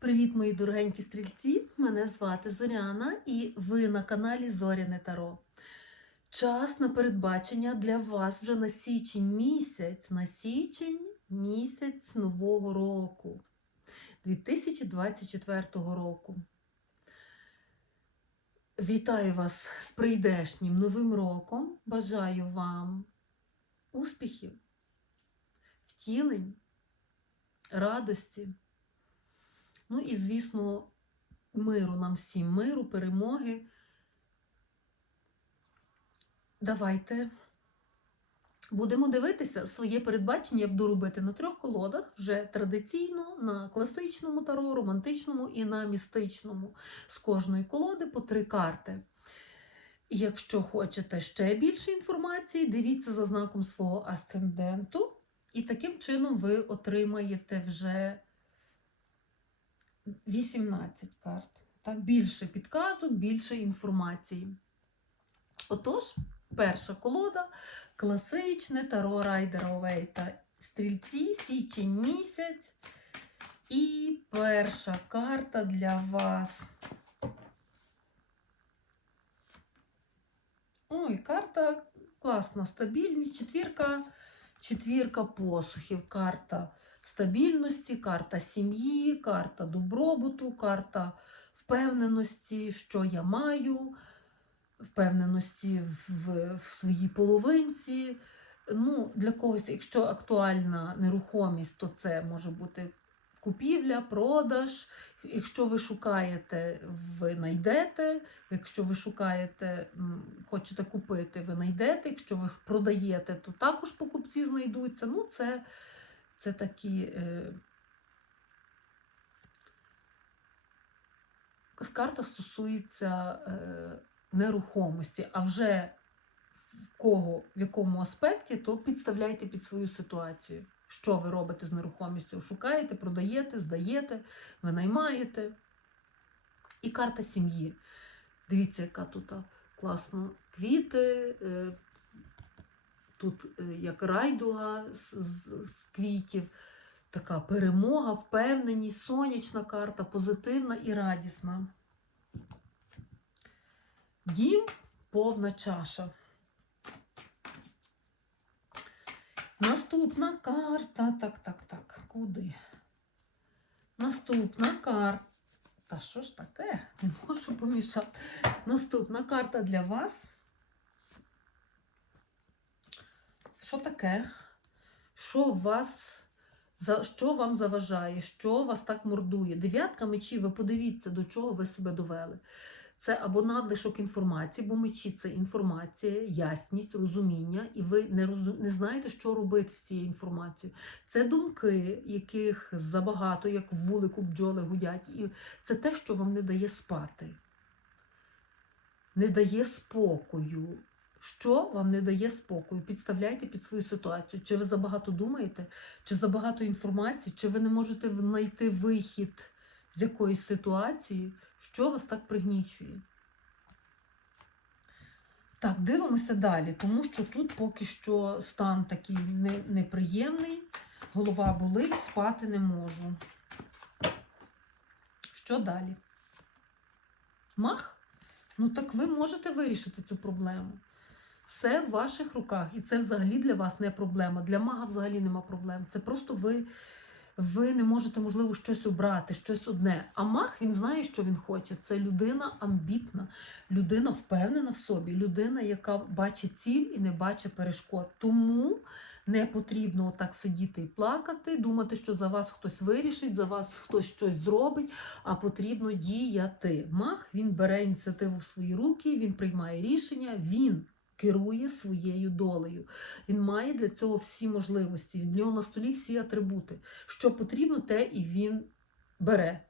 Привіт, мої дорогенькі стрільці! Мене звати Зоряна і ви на каналі Зоряне Таро. Час на передбачення для вас вже на січень місяць, на січень місяць нового року 2024 року. Вітаю вас з прийдешнім новим роком. Бажаю вам успіхів, втілень, радості. Ну і, звісно, миру нам всім, миру, перемоги. Давайте будемо дивитися своє передбачення. Я буду робити на трьох колодах вже традиційно, на класичному таро, романтичному і на містичному. З кожної колоди по три карти. Якщо хочете ще більше інформації, дивіться за знаком свого асценденту, і таким чином ви отримаєте вже 18 карт. Так, більше підказок, більше інформації. Отож, перша колода класичне таро Райдера Овейта. Стрільці, січень місяць. І перша карта для вас. Ой, карта класна, стабільність. Четвірка, четвірка посухів. Карта стабільності, карта сім'ї, карта добробуту, карта впевненості, що я маю, впевненості в, в своїй половинці. Ну, Для когось, якщо актуальна нерухомість, то це може бути купівля, продаж. Якщо ви шукаєте, ви знайдете. Якщо ви шукаєте, хочете купити, ви знайдете. Якщо ви продаєте, то також покупці знайдуться. Ну, це це такі е, карта стосується е, нерухомості, а вже в кого, в якому аспекті, то підставляйте під свою ситуацію. Що ви робите з нерухомістю? Шукаєте, продаєте, здаєте, винаймаєте. І карта сім'ї. Дивіться, яка тут класно квіти. Тут е, як райдуга з, з, з квітів, така перемога, впевненість, сонячна карта, позитивна і радісна. Дім повна чаша. Наступна карта. Так, так, так, куди? Наступна карта. Та що ж таке? Не можу помішати. Наступна карта для вас. Що таке? Що вас, за, що вам заважає, що вас так мордує? Дев'ятка мечів, ви подивіться, до чого ви себе довели. Це або надлишок інформації, бо мечі це інформація, ясність, розуміння, і ви не розум... не знаєте, що робити з цією інформацією. Це думки, яких забагато, як в вулику бджоли гудять. І це те, що вам не дає спати, не дає спокою. Що вам не дає спокою? Підставляйте під свою ситуацію. Чи ви забагато думаєте, чи забагато інформації, чи ви не можете знайти вихід з якоїсь ситуації, що вас так пригнічує? Так, дивимося далі, тому що тут поки що стан такий неприємний, голова болить, спати не можу. Що далі? Мах? Ну так ви можете вирішити цю проблему. Все в ваших руках. І це взагалі для вас не проблема. Для мага взагалі нема проблем. Це просто ви ви не можете, можливо, щось обрати, щось одне. А маг він знає, що він хоче. Це людина амбітна, людина впевнена в собі, людина, яка бачить ціль і не бачить перешкод. Тому не потрібно отак сидіти і плакати, думати, що за вас хтось вирішить, за вас хтось щось зробить, а потрібно діяти. Маг він бере ініціативу в свої руки, він приймає рішення, він керує своєю долею. Він має для цього всі можливості. В нього на столі всі атрибути. Що потрібно, те і він бере.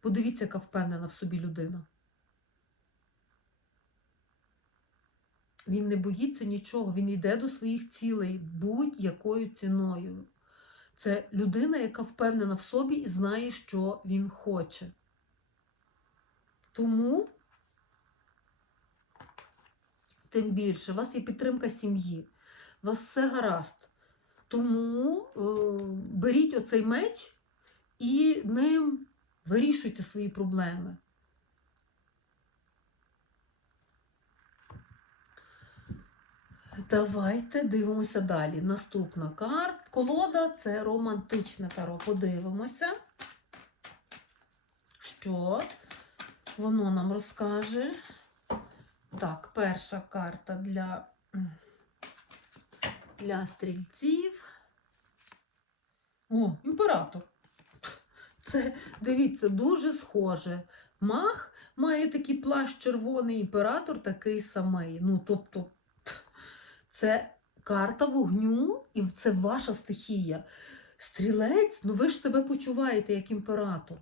Подивіться, яка впевнена в собі людина. Він не боїться нічого, він йде до своїх цілей будь-якою ціною. Це людина, яка впевнена в собі і знає, що він хоче. Тому тим більше, у вас є підтримка сім'ї, у вас все гаразд. Тому е, беріть оцей меч і ним вирішуйте свої проблеми. Давайте дивимося далі. Наступна карт. Колода це романтичне таро. Подивимося, що воно нам розкаже. Так, перша карта для, для стрільців. О, імператор. Це, дивіться, дуже схоже. Мах має такий плащ червоний, імператор такий самий. Ну, тобто, це карта вогню, і це ваша стихія. Стрілець, ну ви ж себе почуваєте як імператор.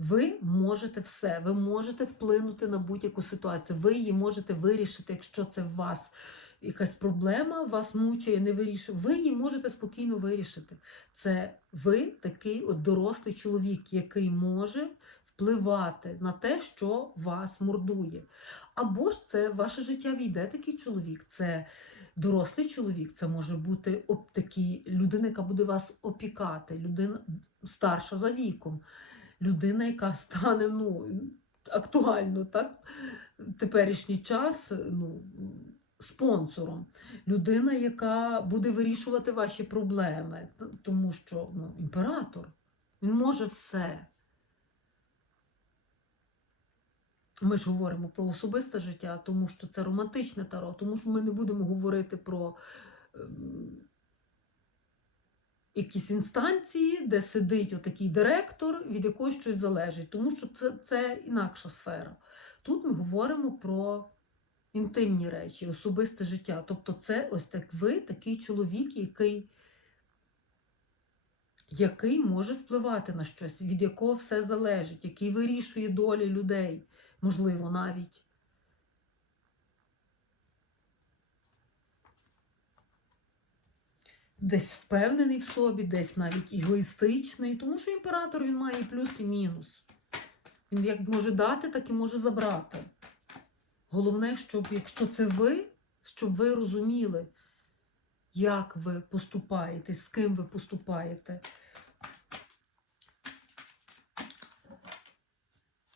Ви можете все, ви можете вплинути на будь-яку ситуацію. Ви її можете вирішити, якщо це в вас якась проблема, вас мучає, не вирішує. Ви її можете спокійно вирішити. Це ви такий от дорослий чоловік, який може впливати на те, що вас мордує. Або ж це ваше життя війде такий чоловік. Це дорослий чоловік, це може бути такий людина, яка буде вас опікати, людина старша за віком, людина, яка стане ну, актуально, так? теперішній час ну, спонсором, людина, яка буде вирішувати ваші проблеми, тому що ну, імператор, він може все. Ми ж говоримо про особисте життя, тому що це романтичне таро, тому що ми не будемо говорити про ем, якісь інстанції, де сидить отакий директор, від якого щось залежить, тому що це, це інакша сфера. Тут ми говоримо про інтимні речі, особисте життя. Тобто, це ось так ви, такий чоловік, який, який може впливати на щось, від якого все залежить, який вирішує долі людей можливо, навіть. Десь впевнений в собі, десь навіть егоїстичний, тому що імператор він має і плюс, і мінус. Він як може дати, так і може забрати. Головне, щоб якщо це ви, щоб ви розуміли, як ви поступаєте, з ким ви поступаєте.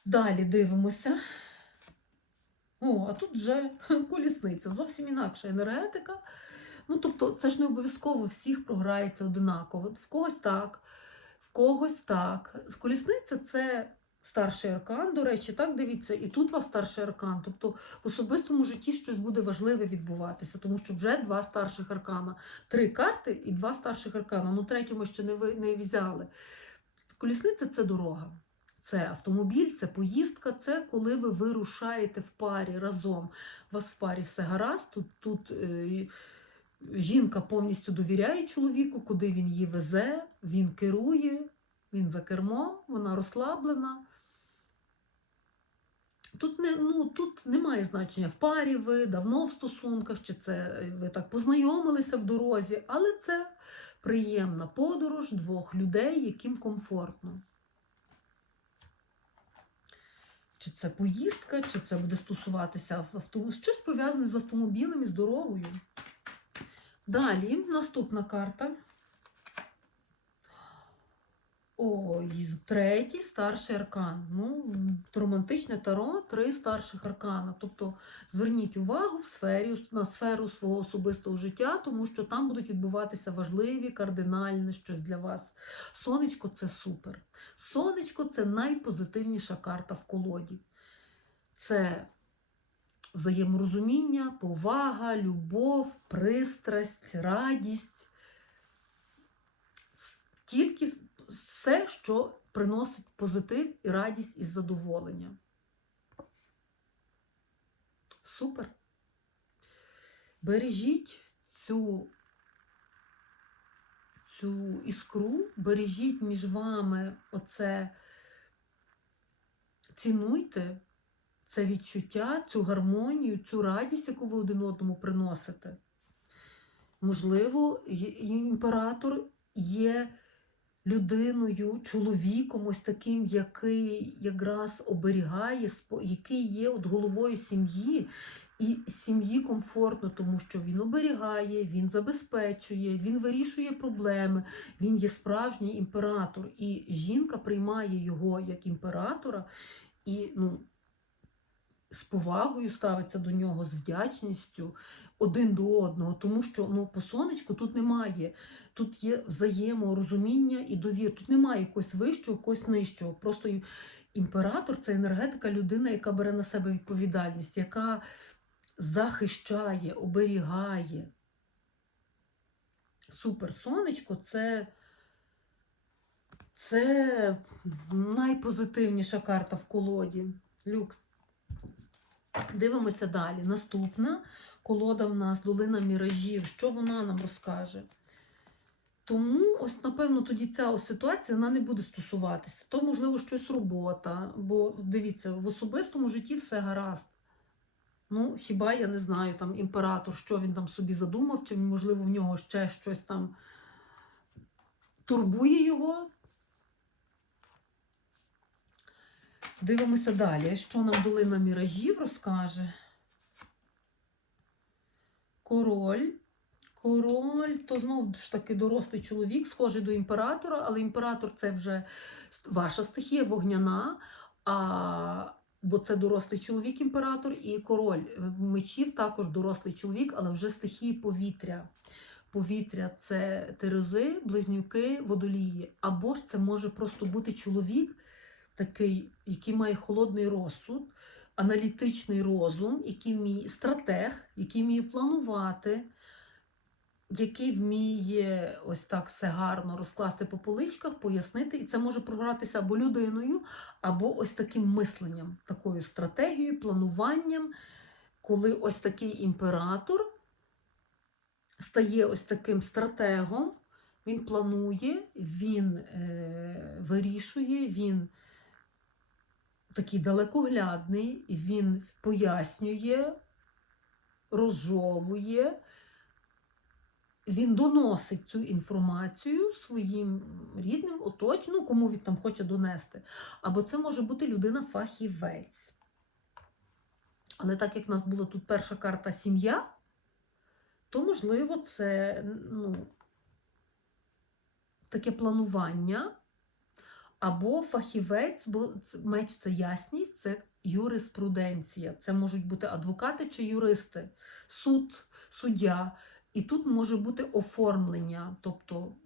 Далі дивимося. О, а тут вже колісниця, зовсім інакша енергетика. Ну, тобто, це ж не обов'язково всіх програється одинаково. В когось так, в когось так. Колісниця це старший аркан, до речі, так дивіться, і тут у вас старший аркан. Тобто в особистому житті щось буде важливе відбуватися, тому що вже два старших аркана. Три карти і два старших аркана. Ну, третю ми ще не, не взяли. Колісниця це дорога. Це автомобіль, це поїздка, це коли ви вирушаєте в парі разом. У вас в парі все гаразд. Тут, тут е, жінка повністю довіряє чоловіку, куди він її везе, він керує, він за кермом, вона розслаблена. Тут, не, ну, тут немає значення, в парі ви, давно в стосунках, чи це ви так познайомилися в дорозі, але це приємна подорож двох людей, яким комфортно. Чи це поїздка, чи це буде стосуватися автобус, щось пов'язане з автомобілем і з дорогою. Далі наступна карта. Ой, третій старший аркан. Ну, романтичне таро, три старших аркана. Тобто зверніть увагу в сфері, на сферу свого особистого життя, тому що там будуть відбуватися важливі, кардинальні щось для вас. Сонечко це супер. Сонечко це найпозитивніша карта в колоді. Це взаєморозуміння, повага, любов, пристрасть, радість. Тільки все, що приносить позитив і радість і задоволення. Супер. Бережіть цю, цю іскру, бережіть між вами оце, цінуйте це відчуття, цю гармонію, цю радість, яку ви один одному приносите. Можливо, імператор є людиною, чоловіком, ось таким, який якраз оберігає, який є от головою сім'ї, І сім'ї комфортно, тому що він оберігає, він забезпечує, він вирішує проблеми, він є справжній імператор. І жінка приймає його як імператора і ну, з повагою ставиться до нього, з вдячністю один до одного. Тому що ну, по сонечку тут немає. Тут є взаєморозуміння і довір. Тут немає якогось вищого, якогось нижчого. Просто імператор це енергетика людина, яка бере на себе відповідальність, яка захищає, оберігає. Супер сонечко це, це найпозитивніша карта в колоді. Люкс. Дивимося далі. Наступна колода в нас долина міражів. Що вона нам розкаже? Тому, ось, напевно, тоді ця ось ситуація вона не буде стосуватися. То, можливо, щось робота. Бо дивіться, в особистому житті все гаразд. Ну, хіба я не знаю, там імператор, що він там собі задумав, чи можливо в нього ще щось там турбує його. Дивимося далі, що нам долина міражів розкаже. Король. Король, то знову ж таки дорослий чоловік, схожий до імператора, але імператор це вже ваша стихія, вогняна. А бо це дорослий чоловік імператор, і король мечів також дорослий чоловік, але вже стихії повітря. Повітря це терези, близнюки, водолії. Або ж це може просто бути чоловік, такий, який має холодний розсуд, аналітичний розум, який вміє стратег, який вміє планувати, який вміє ось так все гарно розкласти по поличках, пояснити. І це може програтися або людиною, або ось таким мисленням, такою стратегією, плануванням, коли ось такий імператор стає ось таким стратегом, він планує, він е, вирішує, він такий далекоглядний, він пояснює, розжовує, він доносить цю інформацію своїм рідним, оточну, кому він там хоче донести. Або це може бути людина-фахівець. Але так як в нас була тут перша карта сім'я, то, можливо, це ну, таке планування. Або фахівець, бо меч це ясність, це юриспруденція. Це можуть бути адвокати чи юристи, суд, суддя. І тут може бути оформлення, тобто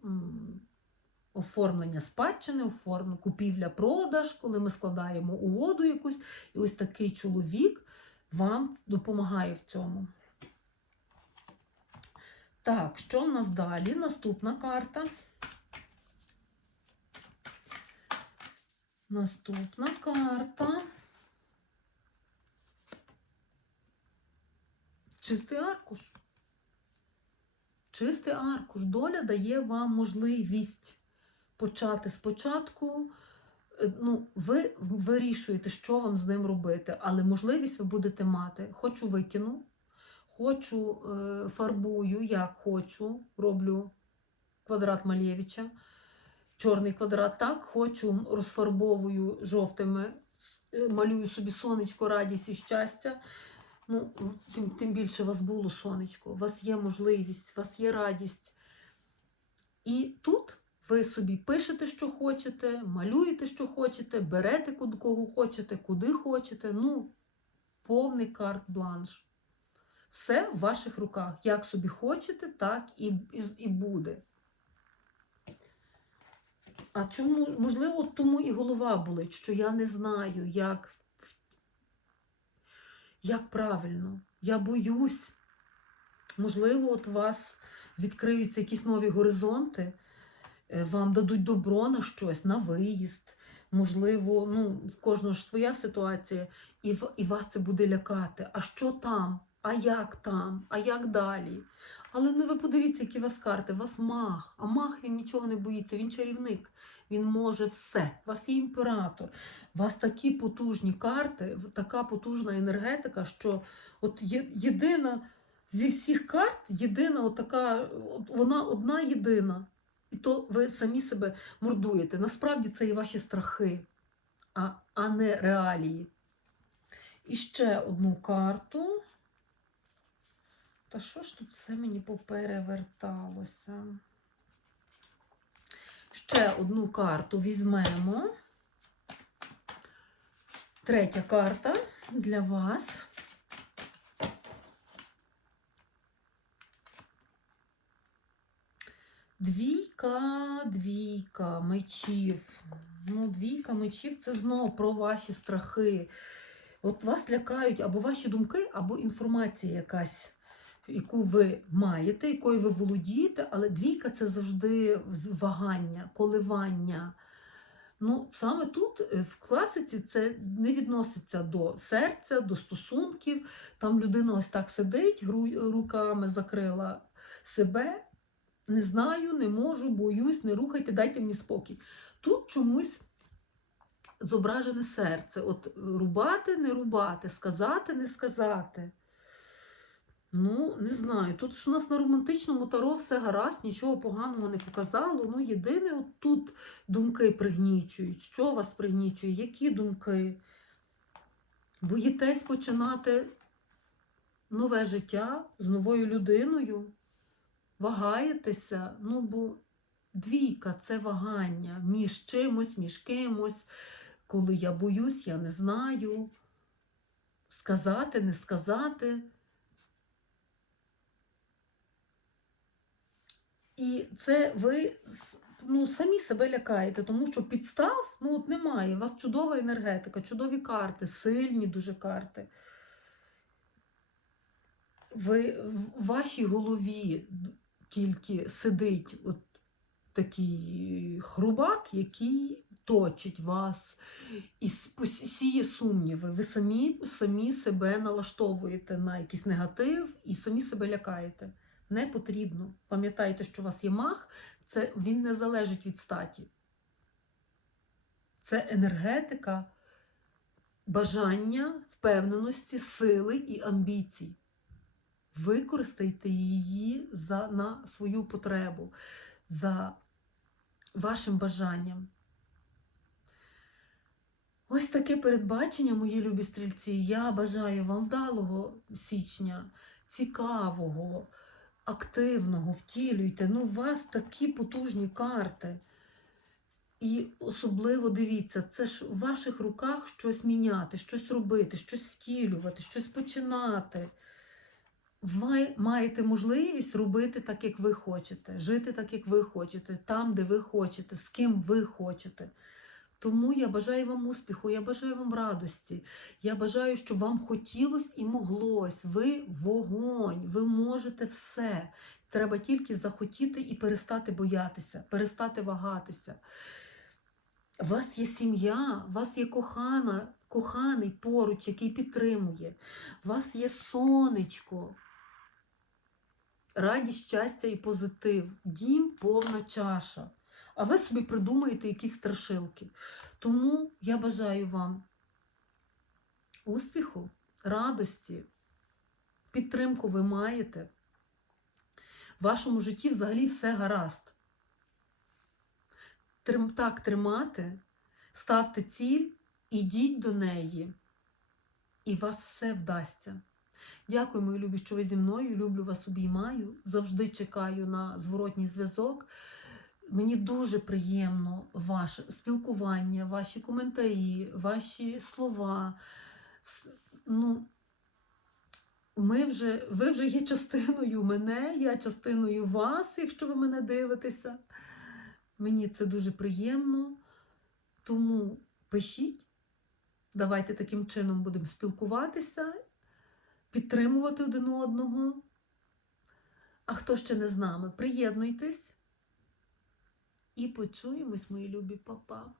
оформлення спадщини, оформлення, купівля-продаж, коли ми складаємо угоду якусь. І ось такий чоловік вам допомагає в цьому. Так, що в нас далі? Наступна карта. Наступна карта. Чистий аркуш. Чистий аркуш. Доля дає вам можливість почати спочатку. Е, Ну, ви вирішуєте, що вам з ним робити, але можливість ви будете мати. Хочу викину, хочу е, фарбую, як хочу, роблю квадрат Малєвича чорний квадрат, так, хочу, розфарбовую жовтими, е, малюю собі сонечко, радість і щастя. Ну, тим, тим більше у вас було сонечко, у вас є можливість, у вас є радість. І тут ви собі пишете, що хочете, малюєте, що хочете, берете кого хочете, куди хочете. Ну, повний карт-бланш. Все в ваших руках. Як собі хочете, так і, і, і буде. А чому, можливо, тому і голова болить, що я не знаю, як, як правильно. Я боюсь. Можливо, от у вас відкриються якісь нові горизонти, е, вам дадуть добро на щось, на виїзд. Можливо, ну, в кожного ж своя ситуація, і, і вас це буде лякати. А що там? А як там? А як далі? Але ну ви подивіться, які у вас карти. У вас мах. А мах він нічого не боїться, він чарівник. Він може все. У вас є імператор. У вас такі потужні карти, така потужна енергетика, що от єдина зі всіх карт, єдина отака, от вона одна єдина. І то ви самі себе мордуєте. Насправді це і ваші страхи, а, а не реалії. І ще одну карту. Та що ж тут все мені попереверталося? Ще одну карту візьмемо. Третя карта для вас. Двійка, двійка мечів. Ну, двійка мечів це знову про ваші страхи. От вас лякають або ваші думки, або інформація якась, яку ви маєте, якою ви володієте, але двійка це завжди вагання, коливання. Ну, саме тут е, в класиці це не відноситься до серця, до стосунків. Там людина ось так сидить, руками закрила себе. Не знаю, не можу, боюсь, не рухайте, дайте мені спокій. Тут чомусь зображене серце. От рубати, не рубати, сказати, не сказати. Ну, не знаю. Тут ж у нас на романтичному таро все гаразд, нічого поганого не показало. Ну, єдине, от тут думки пригнічують. Що вас пригнічує? Які думки? Боїтесь починати нове життя з новою людиною? Вагаєтеся? Ну, бо двійка це вагання між чимось, між кимось. Коли я боюсь, я не знаю. Сказати, не сказати. І це ви ну, самі себе лякаєте, тому що підстав ну, от немає. У вас чудова енергетика, чудові карти, сильні дуже карти. Ви в вашій голові тільки сидить от такий хрубак, який точить вас і сіє сумніви. Ви самі, самі себе налаштовуєте на якийсь негатив і самі себе лякаєте. Не потрібно. Пам'ятайте, що у вас є мах, це він не залежить від статі. Це енергетика бажання, впевненості, сили і амбіцій. Використайте її за, на свою потребу, за вашим бажанням. Ось таке передбачення, мої любі стрільці. Я бажаю вам вдалого січня, цікавого, активного, втілюйте. Ну, у вас такі потужні карти. І особливо дивіться, це ж в ваших руках щось міняти, щось робити, щось втілювати, щось починати. Ви маєте можливість робити так, як ви хочете, жити так, як ви хочете, там, де ви хочете, з ким ви хочете. Тому я бажаю вам успіху, я бажаю вам радості. Я бажаю, щоб вам хотілося і моглось. Ви вогонь, ви можете все. Треба тільки захотіти і перестати боятися, перестати вагатися. У вас є сім'я, у вас є кохана, коханий поруч, який підтримує. У вас є сонечко. Радість, щастя і позитив. Дім повна чаша. А ви собі придумаєте якісь страшилки. Тому я бажаю вам успіху, радості, підтримку ви маєте. В вашому житті взагалі все гаразд. Трим, так тримати, ставте ціль, ідіть до неї, і вас все вдасться. Дякую, мої любі, що ви зі мною. Люблю вас, обіймаю. Завжди чекаю на зворотній зв'язок. Мені дуже приємно ваше спілкування, ваші коментарі, ваші слова. Ну, ми вже, ви вже є частиною мене, я частиною вас, якщо ви мене дивитеся. Мені це дуже приємно. Тому пишіть, давайте таким чином будемо спілкуватися, підтримувати один одного. А хто ще не з нами, приєднуйтесь і почуємось, мої любі папа.